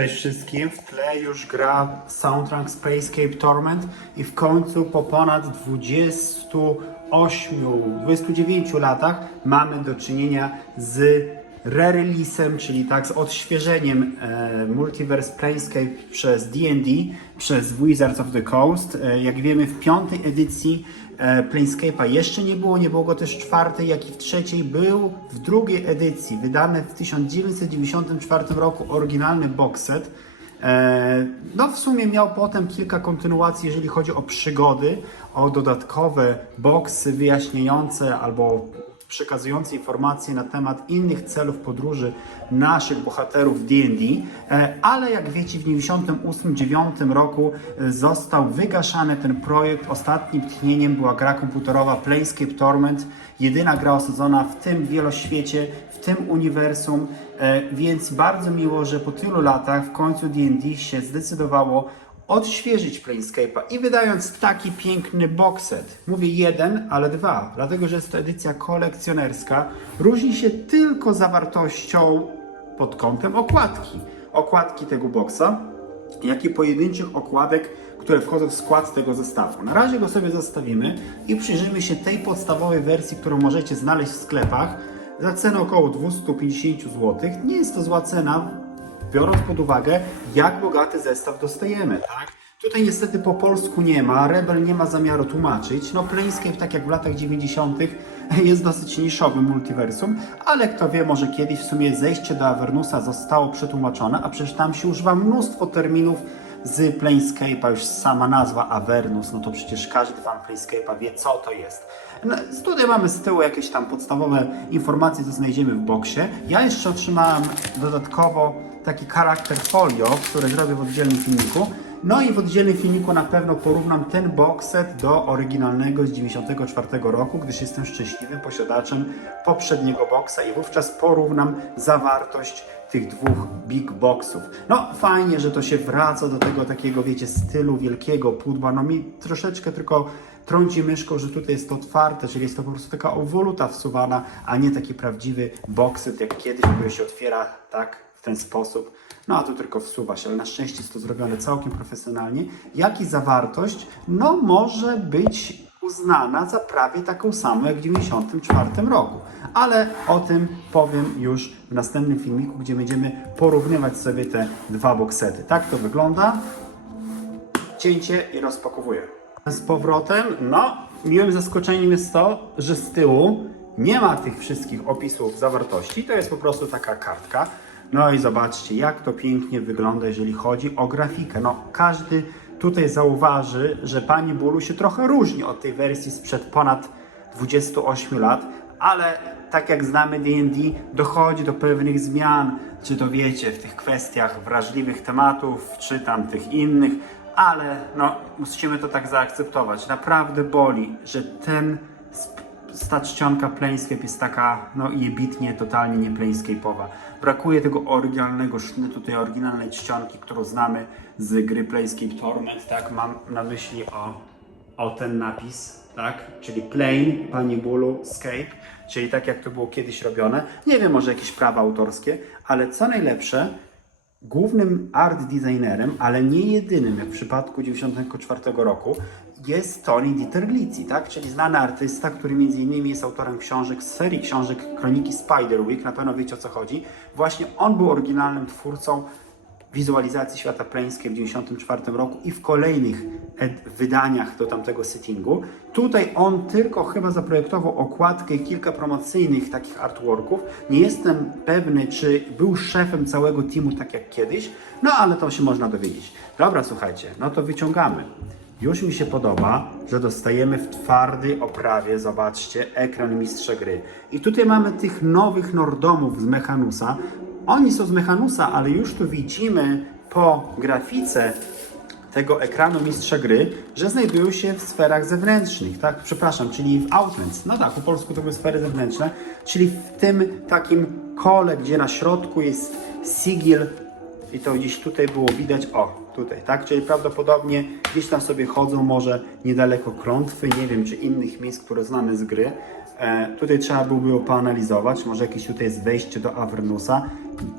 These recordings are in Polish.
Cześć wszystkim, w tle już gra soundtrack Spacescape Torment i w końcu po ponad 28, 29 latach mamy do czynienia z re-release'em, czyli tak z odświeżeniem e, Multiverse Planescape przez D&D, przez Wizards of the Coast. E, jak wiemy w piątej edycji Planescape'a jeszcze nie było, nie było go też w czwartej, jak i w trzeciej. Był w drugiej edycji, wydany w 1994 roku oryginalny box set. E, No, w sumie miał potem kilka kontynuacji, jeżeli chodzi o przygody, o dodatkowe boksy wyjaśniające albo przekazujące informacje na temat innych celów podróży naszych bohaterów D&D, E, ale jak wiecie w 98-9 roku e, został wygaszany ten projekt. Ostatnim tchnieniem była gra komputerowa Planescape Torment, jedyna gra osadzona w tym wieloświecie, w tym uniwersum, e, więc bardzo miło, że po tylu latach w końcu D&D się zdecydowało odświeżyć Planescape'a i wydając taki piękny box set. Mówię jeden, ale dwa, dlatego że jest to edycja kolekcjonerska. Różni się tylko zawartością pod kątem okładki. Okładki tego boxa, jak i pojedynczych okładek, które wchodzą w skład tego zestawu. Na razie go sobie zostawimy i przyjrzymy się tej podstawowej wersji, którą możecie znaleźć w sklepach za cenę około 250 zł. Nie jest to zła cena, biorąc pod uwagę, jak bogaty zestaw dostajemy, tak? Tutaj niestety po polsku nie ma, Rebel nie ma zamiaru tłumaczyć. No Planescape, tak jak w latach 90., jest dosyć niszowym multiversum, ale kto wie, może kiedyś w sumie zejście do Avernusa zostało przetłumaczone, a przecież tam się używa mnóstwo terminów z Planescape'a, już sama nazwa Avernus, no to przecież każdy fan Planescape'a wie, co to jest. No, tutaj mamy z tyłu jakieś tam podstawowe informacje, co znajdziemy w boksie. Ja jeszcze otrzymałem dodatkowo taki charakter folio, który zrobię w oddzielnym filmiku. No i w oddzielnym filmiku na pewno porównam ten box set do oryginalnego z 94 roku, gdyż jestem szczęśliwym posiadaczem poprzedniego boxa i wówczas porównam zawartość tych dwóch big boxów. No fajnie, że to się wraca do tego takiego, wiecie, stylu wielkiego pudła. No mi troszeczkę tylko trąci myszką, że tutaj jest to otwarte, czyli jest to po prostu taka owoluta wsuwana, a nie taki prawdziwy boxet jak kiedyś, który się otwiera tak w ten sposób. No a tu tylko wsuwa się, ale na szczęście jest to zrobione całkiem profesjonalnie. Jak i zawartość, no może być uznana za prawie taką samą jak w 1994 roku. Ale o tym powiem już w następnym filmiku, gdzie będziemy porównywać sobie te dwa boksety. Tak to wygląda. Cięcie i rozpakowuję. Z powrotem, no, miłym zaskoczeniem jest to, że z tyłu nie ma tych wszystkich opisów zawartości. To jest po prostu taka kartka. No i zobaczcie, jak to pięknie wygląda, jeżeli chodzi o grafikę. No, każdy tutaj zauważy, że Pani Bólu się trochę różni od tej wersji sprzed ponad 28 lat, ale tak jak znamy D&D, dochodzi do pewnych zmian, czy to wiecie, w tych kwestiach wrażliwych tematów, czy tam tych innych, ale no, musimy to tak zaakceptować. Naprawdę boli, że ten ta czcionka Planescape jest taka, no jebitnie, totalnie nie Planescape'owa. Brakuje tego oryginalnego sznytu, tej oryginalnej czcionki, którą znamy z gry Planescape Torment, tak? Mam na myśli o, o ten napis, tak? Czyli Plane, Pani Bólu, Scape, czyli tak jak to było kiedyś robione. Nie wiem, może jakieś prawa autorskie, ale co najlepsze, Głównym art designerem, ale nie jedynym, jak w przypadku 1994 roku, jest Tony Dieterlici, tak? czyli znany artysta, który między innymi jest autorem książek serii książek Kroniki Spiderwick, na pewno wiecie o co chodzi. Właśnie on był oryginalnym twórcą wizualizacji świata Planescape w 1994 roku i w kolejnych wydaniach do tamtego settingu. Tutaj on tylko chyba zaprojektował okładkę i kilka promocyjnych takich artworków. Nie jestem pewny, czy był szefem całego teamu tak jak kiedyś, no ale to się można dowiedzieć. Dobra, słuchajcie, no to wyciągamy. Już mi się podoba, że dostajemy w twardej oprawie, zobaczcie, ekran mistrza gry. I tutaj mamy tych nowych Nordomów z Mechanusa. Oni są z Mechanusa, ale już tu widzimy po grafice tego ekranu mistrza gry, że znajdują się w sferach zewnętrznych, tak? Przepraszam, czyli w Outlands. No tak, po polsku to były sfery zewnętrzne, czyli w tym takim kole, gdzie na środku jest sigil i to gdzieś tutaj było widać, o, tutaj, tak? Czyli prawdopodobnie gdzieś tam sobie chodzą może niedaleko klątwy, nie wiem, czy innych miejsc, które znamy z gry. E, tutaj trzeba byłoby ją poanalizować, może jakieś tutaj jest wejście do Avernusa,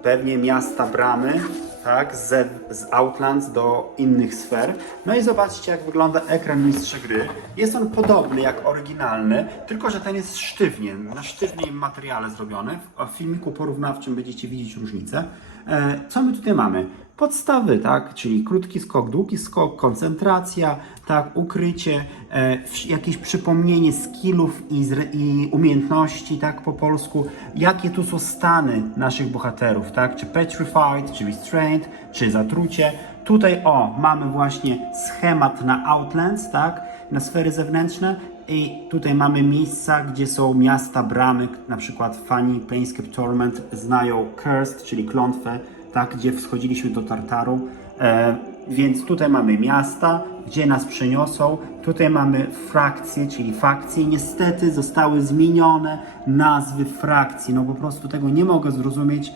pewnie miasta bramy, tak, z, z Outlands do innych sfer. No i zobaczcie, jak wygląda ekran mistrza gry. Jest on podobny jak oryginalny, tylko że ten jest sztywnie, na sztywnym materiale zrobiony. W filmiku porównawczym będziecie widzieć różnicę. E, Co my tutaj mamy? Podstawy, tak, czyli krótki skok, długi skok, koncentracja, tak, ukrycie, e, jakieś przypomnienie skillów i, i umiejętności, tak, po polsku, jakie tu są stany naszych bohaterów, tak, czy petrified, czy restrained, czy zatrucie. Tutaj, o, mamy właśnie schemat na Outlands, tak, na sfery zewnętrzne. I tutaj mamy miejsca, gdzie są miasta, bramy, na przykład fani Planescape Torment znają Cursed, czyli klątwę, tak, gdzie wschodziliśmy do Tartaru. E, więc tutaj mamy miasta, gdzie nas przeniosą. Tutaj mamy frakcje, czyli fakcje. Niestety zostały zmienione nazwy frakcji. No po prostu tego nie mogę zrozumieć.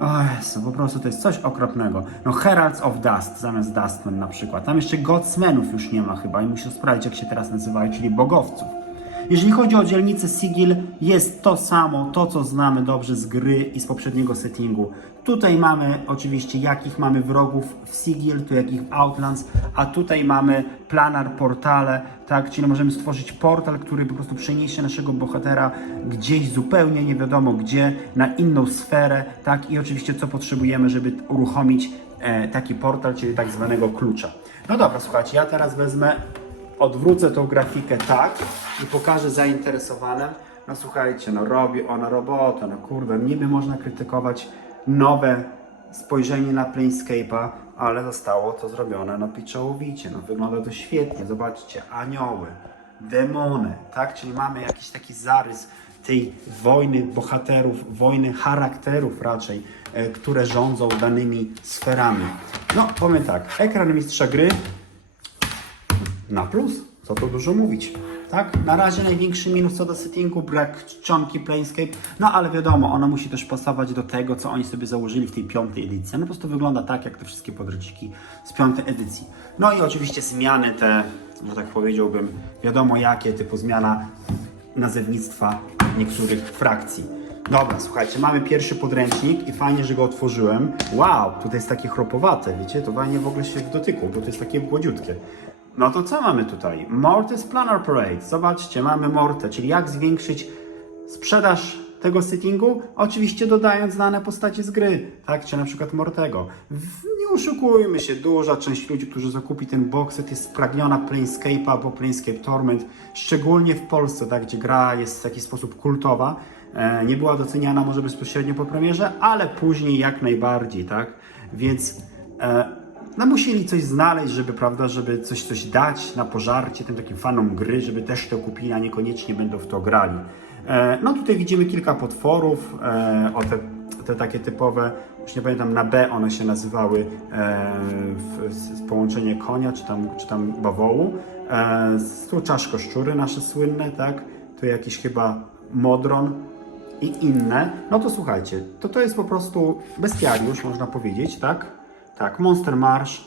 O Jezu, po prostu to jest coś okropnego. No Heralds of Dust zamiast Dustman na przykład. Tam jeszcze Godsmenów już nie ma chyba i muszę sprawdzić jak się teraz nazywają, czyli bogowców. Jeżeli chodzi o dzielnicę Sigil, jest to samo, to co znamy dobrze z gry i z poprzedniego settingu. Tutaj mamy oczywiście jakich mamy wrogów w Sigil, tu jakich w Outlands, a tutaj mamy planar portale, tak, czyli możemy stworzyć portal, który po prostu przeniesie naszego bohatera gdzieś zupełnie nie wiadomo gdzie, na inną sferę, tak, i oczywiście co potrzebujemy, żeby uruchomić e, taki portal, czyli tak zwanego klucza. No dobra, słuchajcie, ja teraz wezmę odwrócę tą grafikę tak i pokażę zainteresowanym, no słuchajcie, no robi ona robotę, no kurde, niby można krytykować nowe spojrzenie na Planescape'a, ale zostało to zrobione no piczołowicie, no wygląda to świetnie, zobaczcie, anioły, demony, tak, czyli mamy jakiś taki zarys tej wojny bohaterów, wojny charakterów raczej, e, które rządzą danymi sferami. No, powiem tak, ekran mistrza gry na plus, co tu dużo mówić. Tak? Na razie największy minus co do settingu, brak czcionki Planescape, no ale wiadomo, ona musi też pasować do tego, co oni sobie założyli w tej piątej edycji. No po prostu wygląda tak, jak te wszystkie podręczniki z piątej edycji. No i oczywiście zmiany te, że tak powiedziałbym, wiadomo jakie, typu zmiana nazewnictwa niektórych frakcji. Dobra, słuchajcie, mamy pierwszy podręcznik i fajnie, że go otworzyłem. Wow, tutaj jest takie chropowate, wiecie, to fajnie w ogóle się w dotyku, bo to jest takie głodziutkie. No to co mamy tutaj? Mortis Planner Parade. Zobaczcie, mamy Mortę, czyli jak zwiększyć sprzedaż tego settingu? Oczywiście dodając znane postacie z gry, tak? Czy na przykład Mortego. Nie oszukujmy się, duża część ludzi, którzy zakupi ten boxset jest spragniona Planescape'a albo Planescape Torment, szczególnie w Polsce, tak? Gdzie gra jest w taki sposób kultowa. E, nie była doceniana może bezpośrednio po premierze, ale później jak najbardziej, tak? Więc e, no musieli coś znaleźć, żeby, prawda, żeby coś, coś dać na pożarcie tym takim fanom gry, żeby też to kupili, a niekoniecznie będą w to grali. E, no tutaj widzimy kilka potworów, e, o te, te takie typowe, już nie pamiętam, na B one się nazywały, e, w, z połączenie konia czy tam, czy tam bawołu. E, tu nasze słynne, tak? Tu jakiś chyba modron, i inne, no to słuchajcie, to to jest po prostu bestiariusz, można powiedzieć, tak? Tak, Monster Marsh.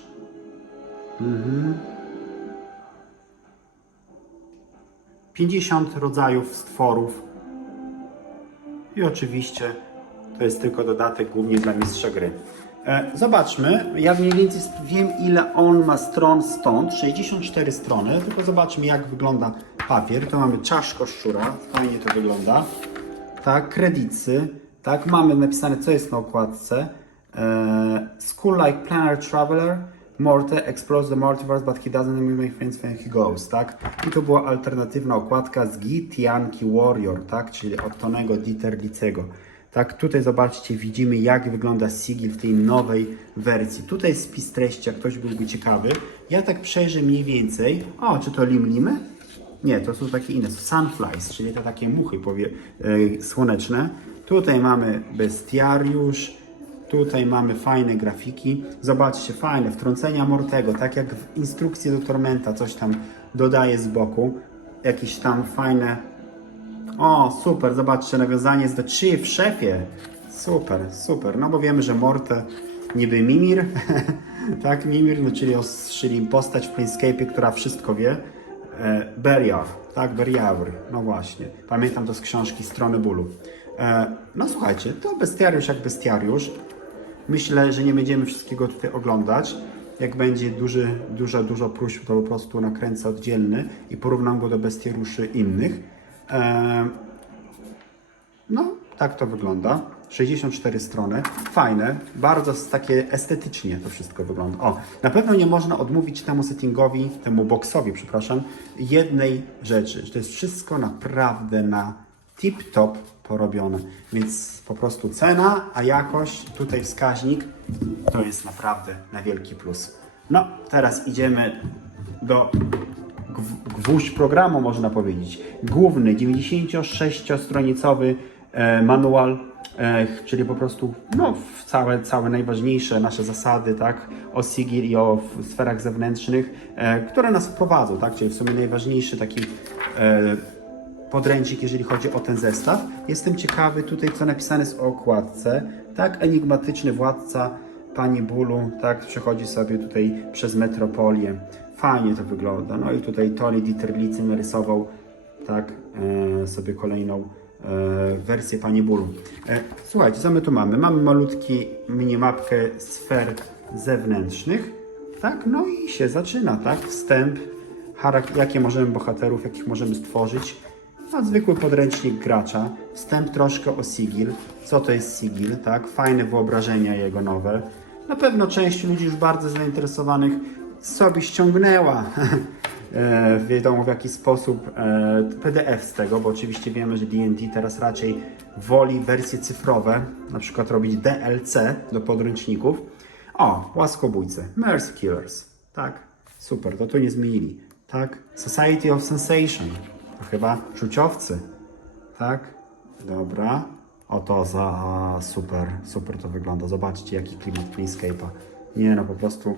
Mhm. 50 rodzajów stworów. I oczywiście to jest tylko dodatek głównie dla mistrza gry. E, zobaczmy, ja mniej więcej wiem ile on ma stron stąd, 64 strony, tylko zobaczmy jak wygląda papier. To mamy czaszko szczura, fajnie to wygląda tak, kredycy, tak, mamy napisane, co jest na okładce. E, school like planner traveler, Morte explores the multiverse, but he doesn't make friends when he goes, tak? I to była alternatywna okładka z Gitianki Warrior, tak? Czyli od Tonego Dieterlicego. Tak, tutaj zobaczcie, widzimy jak wygląda Sigil w tej nowej wersji. Tutaj jest spis treści, jak ktoś byłby ciekawy. Ja tak przejrzę mniej więcej. O, czy to limlimy? Nie, to są takie inne, sunflies, czyli te takie muchy powie, e, słoneczne. Tutaj mamy bestiariusz, tutaj mamy fajne grafiki. Zobaczcie, fajne wtrącenia Mortego, tak jak w instrukcji do Tormenta coś tam dodaje z boku. Jakieś tam fajne... O, super, zobaczcie, nawiązanie z The Chief, szefie. Super, super, no bo wiemy, że Morte niby Mimir, tak, Mimir, no czyli, czyli postać w Planescape, która wszystko wie. E, Beriar, tak, Beriawr, no właśnie. Pamiętam to z książki Strony Bólu. E, no słuchajcie, to bestiariusz jak bestiariusz. Myślę, że nie będziemy wszystkiego tutaj oglądać. Jak będzie duży, dużo, dużo próśb, to po prostu nakręcę oddzielny i porównam go do bestieruszy innych. No, tak to wygląda. 64 strony. Fajne, bardzo takie estetycznie to wszystko wygląda. O, na pewno nie można odmówić temu settingowi, temu boxowi, przepraszam, jednej rzeczy, że to jest wszystko naprawdę na tip-top porobione. Więc po prostu cena, a jakość, tutaj wskaźnik, to jest naprawdę na wielki plus. No, teraz idziemy do gw- gwóźdź programu, można powiedzieć. Główny 96-stronicowy e, manual, e, czyli po prostu no, całe, całe najważniejsze nasze zasady, tak, o SIGIL i o sferach zewnętrznych, e, które nas wprowadzą, tak, czyli w sumie najważniejszy taki e, podręcznik, jeżeli chodzi o ten zestaw. Jestem ciekawy tutaj, co napisane jest o okładce. Tak, enigmatyczny władca Pani Bólu, tak, przechodzi sobie tutaj przez metropolię. Fajnie to wygląda. No i tutaj Tony Dieterlicy narysował, tak, e, sobie kolejną e, wersję Pani Bólu. E, słuchajcie, co my tu mamy? Mamy malutki minimapkę sfer zewnętrznych, tak, no i się zaczyna, tak, wstęp, jakie możemy bohaterów, jakich możemy stworzyć. No, zwykły podręcznik gracza, wstęp troszkę o Sigil, co to jest Sigil, tak, fajne wyobrażenia jego nowe. Na pewno część ludzi już bardzo zainteresowanych sobie ściągnęła, e, wiadomo w jaki sposób, e, PDF z tego, bo oczywiście wiemy, że D&D teraz raczej woli wersje cyfrowe, na przykład robić DLC do podręczników. O, łaskobójcy, Mercy Killers, tak, super, to tu nie zmienili, tak, Society of Sensation, to chyba czuciowcy, tak, dobra, o to za super, super to wygląda, zobaczcie jaki klimat Planescape'a, nie no, po prostu,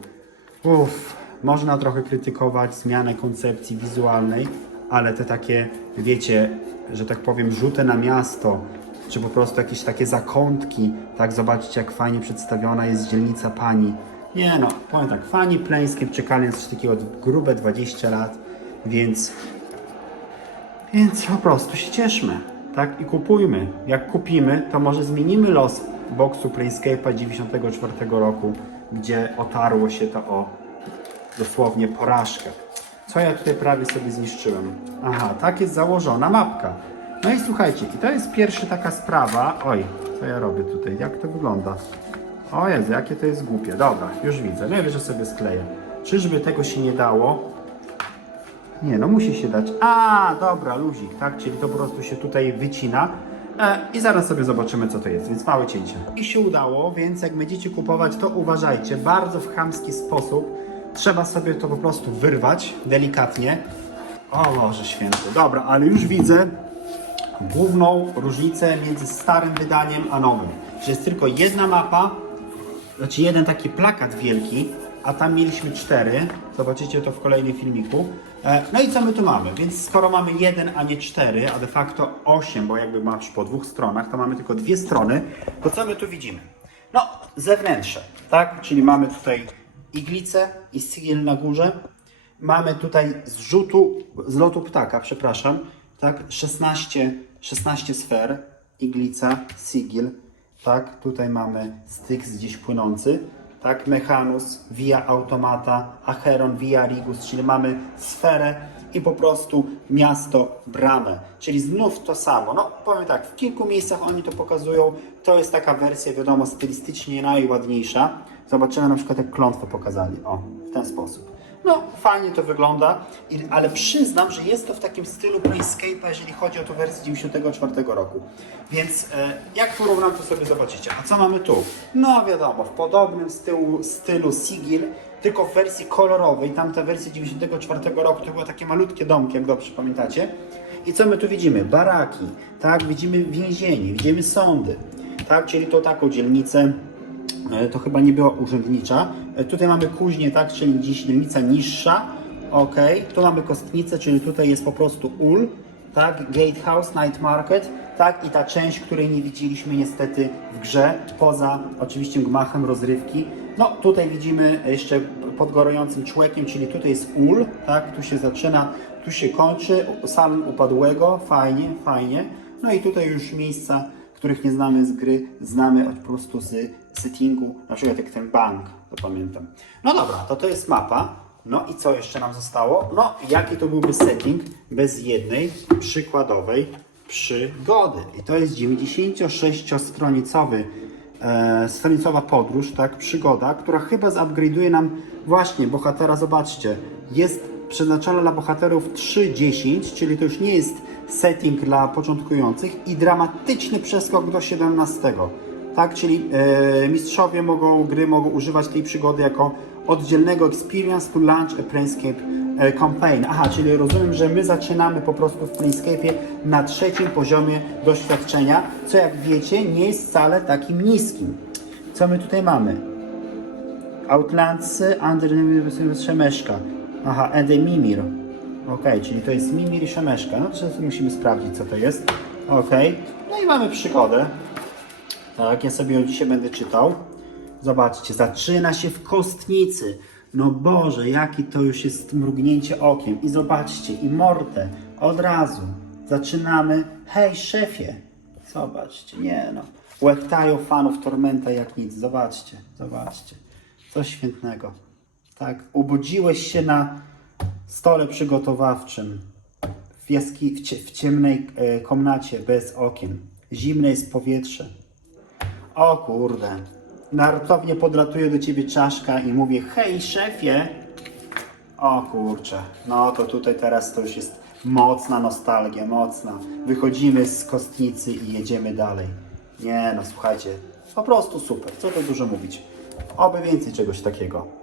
uff, można trochę krytykować zmianę koncepcji wizualnej, ale te takie, wiecie, że tak powiem, rzuty na miasto, czy po prostu jakieś takie zakątki, tak, zobaczcie jak fajnie przedstawiona jest dzielnica pani. Nie no, powiem tak, fani Planescape czekali na coś takiego grube 20 lat, więc więc po prostu się cieszmy, tak? I kupujmy. Jak kupimy, to może zmienimy los boksu Planescape'a 94 roku, gdzie otarło się to o dosłownie porażkę. Co ja tutaj prawie sobie zniszczyłem? Aha, tak jest założona mapka. No i słuchajcie, i to jest pierwsza taka sprawa. Oj, co ja robię tutaj? Jak to wygląda? O Jezu, jakie to jest głupie. Dobra, już widzę. Najwyżej sobie skleję. Czyżby tego się nie dało? Nie, no musi się dać. A, dobra, luzik, tak? Czyli to po prostu się tutaj wycina. E, I zaraz sobie zobaczymy, co to jest, więc małe cięcie. I się udało, więc jak będziecie kupować, to uważajcie, bardzo w chamski sposób. Trzeba sobie to po prostu wyrwać delikatnie. O Boże święty. Dobra, ale już widzę główną różnicę między starym wydaniem a nowym. Że jest tylko jedna mapa, znaczy jeden taki plakat wielki, a tam mieliśmy cztery. Zobaczycie to w kolejnym filmiku. E, No i co my tu mamy? Więc skoro mamy jeden, a nie cztery, a de facto osiem, bo jakby masz po dwóch stronach, to mamy tylko dwie strony, to co my tu widzimy? No, zewnętrzne, tak? Czyli mamy tutaj iglicę i sigil na górze. Mamy tutaj z rzutu, z lotu ptaka, przepraszam, tak? 16, 16 sfer, iglica, sigil, tak? Tutaj mamy styx gdzieś płynący, tak? Mechanus, via automata, Acheron, via Rigus, czyli mamy sferę i po prostu miasto, bramę. Czyli znów to samo. No powiem tak, w kilku miejscach oni to pokazują. To jest taka wersja, wiadomo, stylistycznie najładniejsza. Zobaczymy na przykład jak klątwę pokazali. O, w ten sposób. No, fajnie to wygląda, ale przyznam, że jest to w takim stylu Playscape'a, jeżeli chodzi o tą wersję 94 roku. Więc e, jak porównam, to sobie zobaczycie. A co mamy tu? No wiadomo, w podobnym stylu, stylu Sigil, tylko w wersji kolorowej. Tamta wersja 94 roku to było takie malutkie domki, jak dobrze pamiętacie. I co my tu widzimy? Baraki, tak? Widzimy więzienie, widzimy sądy, tak? Czyli to taką dzielnicę to chyba nie była urzędnicza. E, Tutaj mamy kuźnię, tak, czyli dziś dzielnica niższa. Ok, tu mamy kostnicę, czyli tutaj jest po prostu ul, tak, gatehouse, night market, tak, i ta część, której nie widzieliśmy niestety w grze, poza oczywiście gmachem rozrywki. No, tutaj widzimy jeszcze pod gorącym człekiem, czyli tutaj jest ul, tak, tu się zaczyna, tu się kończy, salon upadłego, fajnie, fajnie. No i tutaj już miejsca, których nie znamy z gry, znamy po prostu z settingu, na przykład jak ten bank, to pamiętam. No dobra, to to jest mapa. No i co jeszcze nam zostało? No, jaki to byłby setting bez jednej przykładowej przygody. I to jest 96-stronicowy e, stronicowa podróż, tak, przygoda, która chyba zupgrade'uje nam właśnie bohatera, zobaczcie, jest przeznaczona dla bohaterów 3.10, czyli to już nie jest setting dla początkujących i dramatyczny przeskok do 17. Tak, czyli e, mistrzowie mogą, gry mogą używać tej przygody jako oddzielnego experience to launch a Planescape e, campaign. Aha, czyli rozumiem, że my zaczynamy po prostu w Planescape'ie na trzecim poziomie doświadczenia, co jak wiecie nie jest wcale takim niskim. Co my tutaj mamy? Outlandsy, Under Szemeszka. Aha, a Mimir. Ok, czyli to jest Mimir i Szemeszka. No to musimy sprawdzić, co to jest. Ok, no i mamy przygodę. Tak, ja sobie ją dzisiaj będę czytał. Zobaczcie, zaczyna się w kostnicy. No Boże, jaki to już jest mrugnięcie okiem. I zobaczcie, i mortę od razu. Zaczynamy. Hej, szefie. Zobaczcie, nie no. Łechtają fanów Tormenta jak nic. Zobaczcie, zobaczcie. Coś świętnego. Tak, ubudziłeś się na stole przygotowawczym. W, jaski, w, cie, w ciemnej e, komnacie bez okien. Zimne jest powietrze. O kurde. Nartownie podlatuje do ciebie czaszka i mówię, hej szefie. O kurczę, no to tutaj teraz to już jest mocna nostalgia, mocna. Wychodzimy z kostnicy i jedziemy dalej. Nie no, słuchajcie, po prostu super, co tu dużo mówić. Oby więcej czegoś takiego.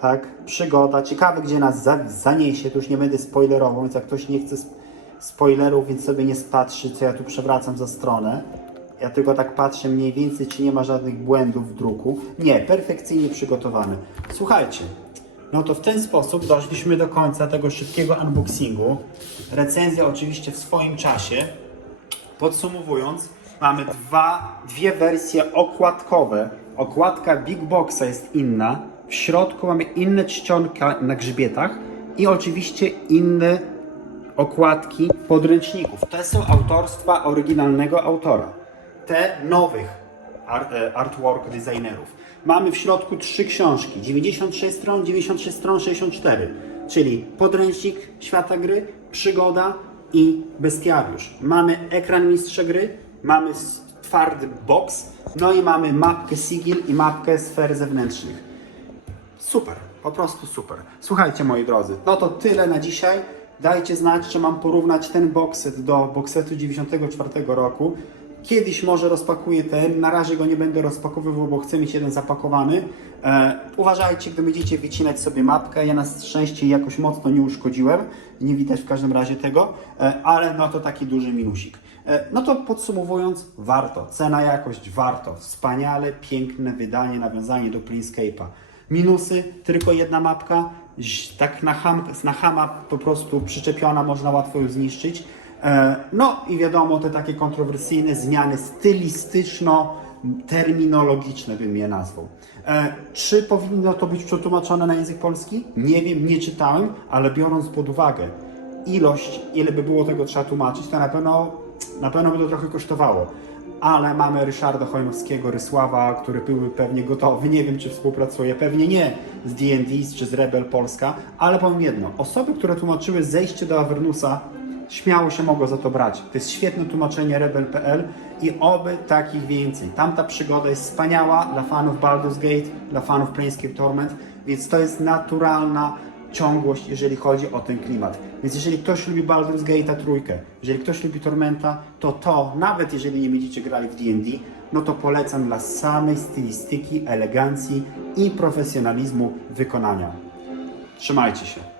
Tak, przygoda, ciekawe gdzie nas za, zaniesie, tu już nie będę spoilerował, więc jak ktoś nie chce sp- spoilerów, więc sobie nie spatrzy, co ja tu przewracam za stronę. Ja tylko tak patrzę mniej więcej, czy nie ma żadnych błędów w druku. Nie, perfekcyjnie przygotowany. Słuchajcie, no to w ten sposób doszliśmy do końca tego szybkiego unboxingu. Recenzja oczywiście w swoim czasie. Podsumowując, mamy dwa, dwie wersje okładkowe. Okładka Big Boxa jest inna. W środku mamy inne czcionka na grzbietach i oczywiście inne okładki podręczników. Te są autorstwa oryginalnego autora. Te nowych e, artwork designerów. Mamy w środku trzy książki. 96 stron, 96 stron, 64. Czyli podręcznik świata gry, przygoda i bestiariusz. Mamy ekran mistrza gry, mamy twardy box, no i mamy mapkę sigil i mapkę sfer zewnętrznych. Super, po prostu super. Słuchajcie moi drodzy, no to tyle na dzisiaj. Dajcie znać, czy mam porównać ten boxset do boxsetu 94 roku. Kiedyś może rozpakuję ten, na razie go nie będę rozpakowywał, bo chcę mieć jeden zapakowany. E, uważajcie, gdy będziecie wycinać sobie mapkę, ja na szczęście jakoś mocno nie uszkodziłem, nie widać w każdym razie tego, e, ale no to taki duży minusik. E, no to podsumowując, warto, cena, jakość, warto, wspaniale, piękne wydanie, nawiązanie do Planescape'a. Minusy, tylko jedna mapka, tak na, ham, na hama po prostu przyczepiona, można łatwo ją zniszczyć. E, No i wiadomo, te takie kontrowersyjne zmiany stylistyczno-terminologiczne bym je nazwał. E, Czy powinno to być przetłumaczone na język polski? Nie wiem, nie czytałem, ale biorąc pod uwagę ilość, ile by było tego trzeba tłumaczyć, to na pewno, na pewno by to trochę kosztowało. Ale mamy Ryszarda Chojnowskiego, Rysława, który byłby pewnie gotowy. Nie wiem, czy współpracuje, pewnie nie z D&D czy z Rebel Polska, ale powiem jedno. Osoby, które tłumaczyły zejście do Avernusa, śmiało się mogło za to brać. To jest świetne tłumaczenie Rebel.pl i oby takich więcej. Tamta przygoda jest wspaniała dla fanów Baldur's Gate, dla fanów Planescape Torment, więc to jest naturalna ciągłość, jeżeli chodzi o ten klimat. Więc jeżeli ktoś lubi Baldur's Gate'a trójkę, jeżeli ktoś lubi Tormenta, to to, nawet jeżeli nie będziecie grali w D&D, no to polecam dla samej stylistyki, elegancji i profesjonalizmu wykonania. Trzymajcie się.